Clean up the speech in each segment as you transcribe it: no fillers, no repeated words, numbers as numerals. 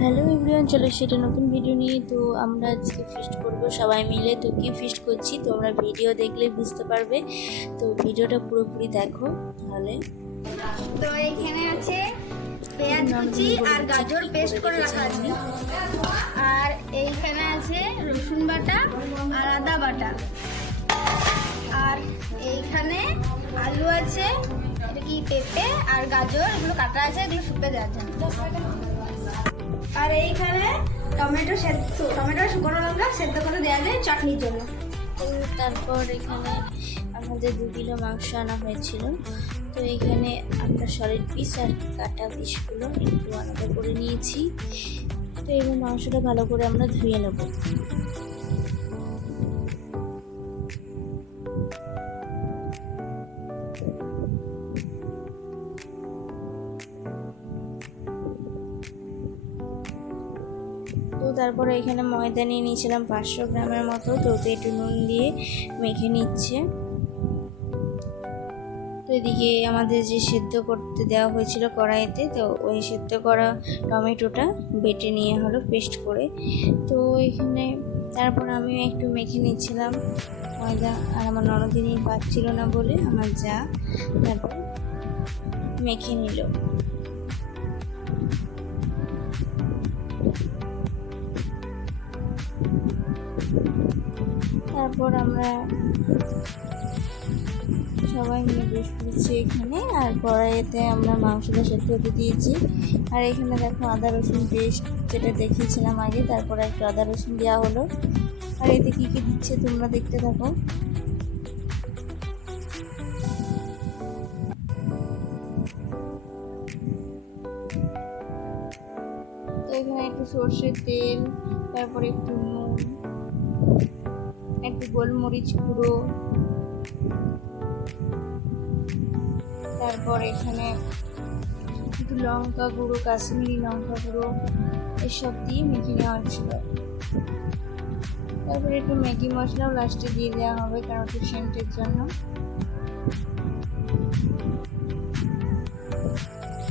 Hello everyone, চলে সেটা নতুন ভিডিও নিয়ে। তো আমরা আজকে ফিস্ট করব সবাই মিলে। তো কি ফিস্ট করছি তোমরা ভিডিও দেখলে বুঝতে পারবে। তো ভিডিওটা পুরোপুরি দেখো তাহলে। তো এখানে আছে পেঁয়াজ কুচি আর গাজর পেস্ট করে রাখা আছে, আর এইখানে আছে রসুন বাটা আর আদা বাটা, আর এইখানে আলু আছে, এটা কি পেঁপে আর গাজর, এগুলো কাটা আছে, এগুলো শুকিয়ে দেওয়ার জন্য। আর এইখানে টমেটো শুকনো লঙ্কা সেদ্ধ করে দেওয়া যায় চাটনির জন্য। তো তারপর এখানে আমাদের 2 কিলো মাংস আনা হয়েছিল। তো এখানে আমরা সলিড পিস আর কাটা পিসগুলো একটু আলাদা করে নিয়েছি। তো এবার মাংসটা ভালো করে আমরা ধুয়ে নেব। তো তারপরে এখানে ময়দা নিয়ে নিয়েছিলাম 500 গ্রামের মতো। তো ওতে একটু নুন দিয়ে মেখে নিচ্ছে। তো এদিকে আমাদের যে সেদ্ধ করতে দেওয়া হয়েছিল কড়াইতে, তো ওই সেদ্ধ করা টমেটোটা বেটে নিয়ে হলো পেস্ট করে। তো এখানে তারপর আমিও একটু মেখে নিচ্ছিলাম ময়দা, আর আমার ননদিনী পাচ্ছিল না বলে আমার যা তারপর মেখে নিল। তারপর আমরা সবাই মিলে বসে পড়েছি এখানে, আর কড়াইতে আমরা মাংসটা সেদ্ধ হতে দিয়েছি। আর এখানে দেখো আদা রসুন পেস্ট যেটা দেখিয়েছিলাম আগে, তারপরে একটু আদা রসুন দেওয়া হলো। আর এতে কী কী দিচ্ছে তোমরা দেখতে থাকো। তো এখানে একটু সর্ষের তেল, তারপরে একটু নুন, একটু গোলমরিচ গুঁড়ো, তারপর এখানে একটু লঙ্কা গুঁড়ো, কাশ্মীরি লঙ্কা গুঁড়ো, এসব দিয়ে মেখে নেওয়া হচ্ছিল। তারপরে একটু ম্যাগি মশলাও লাস্টে দিয়ে দেওয়া হবে, কারণ একটু সেন্টের জন্য।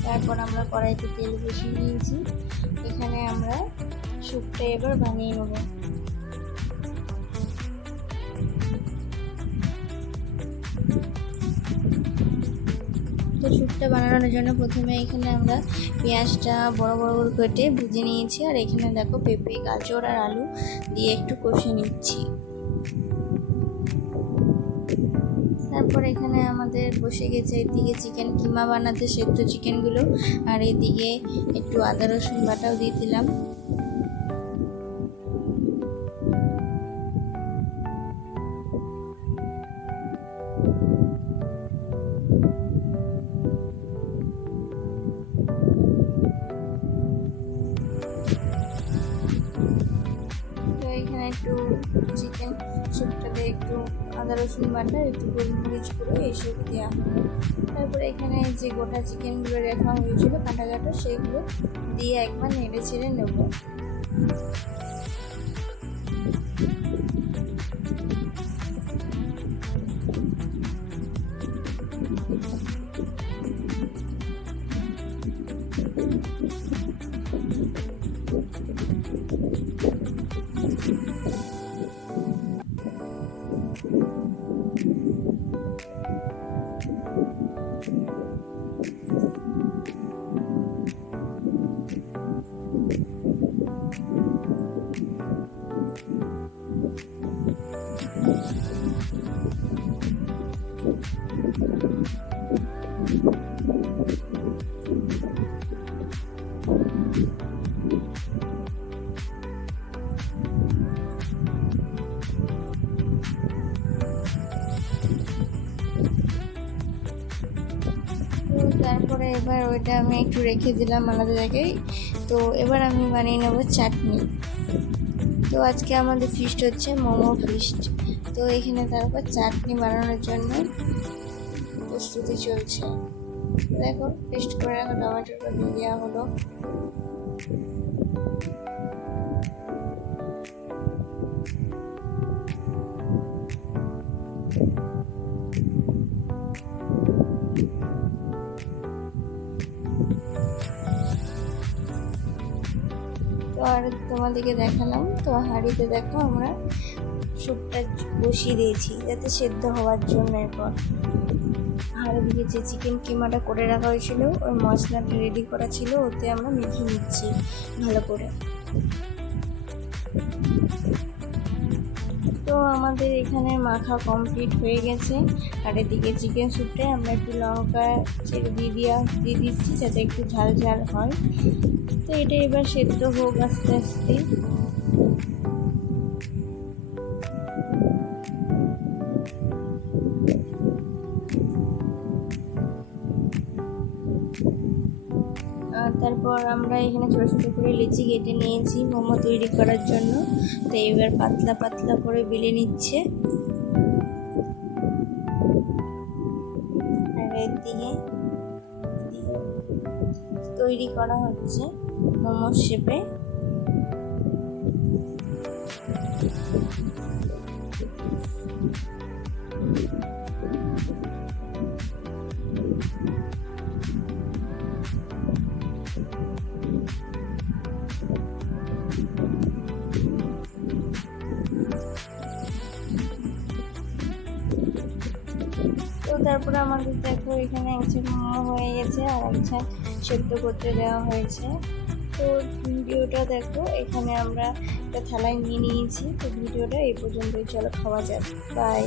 তারপর আমরা কড়াইতে তেল বসিয়ে নিয়েছি। এখানে আমরা স্যুপটা এবার বানিয়ে নেব। তো স্যুপটা বানানোর জন্য প্রথমে এখানে আমরা পেঁয়াজটা বড় বড় করে কেটে ভেজে নিয়েছি। আর এখানে দেখো পেঁপে, গাজর আর আলু দিয়ে একটু কষে নিচ্ছি। তারপর এখানে আমাদের বসে গেছে এদিকে চিকেন কিমা বানাতে, সেদ্ধ চিকেনগুলো। আর এদিকে একটু আদা রসুন বাটাও দিয়ে দিলাম। তো এখানে একটু চিকেন স্যুপটাতে একটু আদা রসুন বাটা, একটু গোলমরিচ গুঁড়ো এইসব দেওয়া হলো। তারপরে এখানে যে গোটা চিকেনগুলো রাখা হয়েছিল কাটা কাটা, সেগুলো দিয়ে একবার নেড়ে ছেড়ে নেব। তারপরে এবার ওইটা আমি একটু রেখে দিলাম আলাদা জায়গায়। তো এবার আমি বানিয়ে নেব চাটনি। তো আজকে আমাদের ফিস্ট হচ্ছে মোমো ফিস্ট। তো এখানে তারপর চাটনি বানানোর জন্য প্রস্তুতি চলছে। দেখো পেস্ট করে রাখা টমেটোটা দিয়ে দেওয়া হলো। তো আর তোমাদেরকে দেখালাম। তো হাঁড়িতে দেখো আমরা স্যুপটা বসিয়ে দিয়েছি যাতে সেদ্ধ হওয়ার জন্য। এরপর আর এদিকে যে চিকেন কিমাটা করে রাখা হয়েছিল ওই মশলাটা রেডি করা ছিল, ওতে আমরা মেখে নিচ্ছি ভালো করে। তো আমাদের এখানে মাখা কমপ্লিট হয়ে গেছে। আর এদিকে চিকেন স্যুপটায় আমরা একটু লঙ্কা ছেড়ে দিয়ে দিচ্ছি যাতে একটু ঝাল ঝাল হয়। তো এটা এবার সেদ্ধ হোক আস্তে আস্তে। তারপর আমরা এখানে ছোটো ছোটো করে লিচি কেটে নিয়েছি মোমো তৈরি করার জন্য। তো এবার পাতলা পাতলা করে বেলে নিচ্ছে। আর এদিকে তৈরি করা হচ্ছে মোমোর শেপে। তো তারপরে আমাদের দেখো এখানে একটা মোমো হয়ে গেছে আর একটা সেদ্ধ করতে দেওয়া হয়েছে। তো ভিডিওটা দেখো, এখানে আমরা একটা থালায় নিয়ে নিয়েছি। তো ভিডিওটা এই পর্যন্তই, চলো খাওয়া যাক, বাই।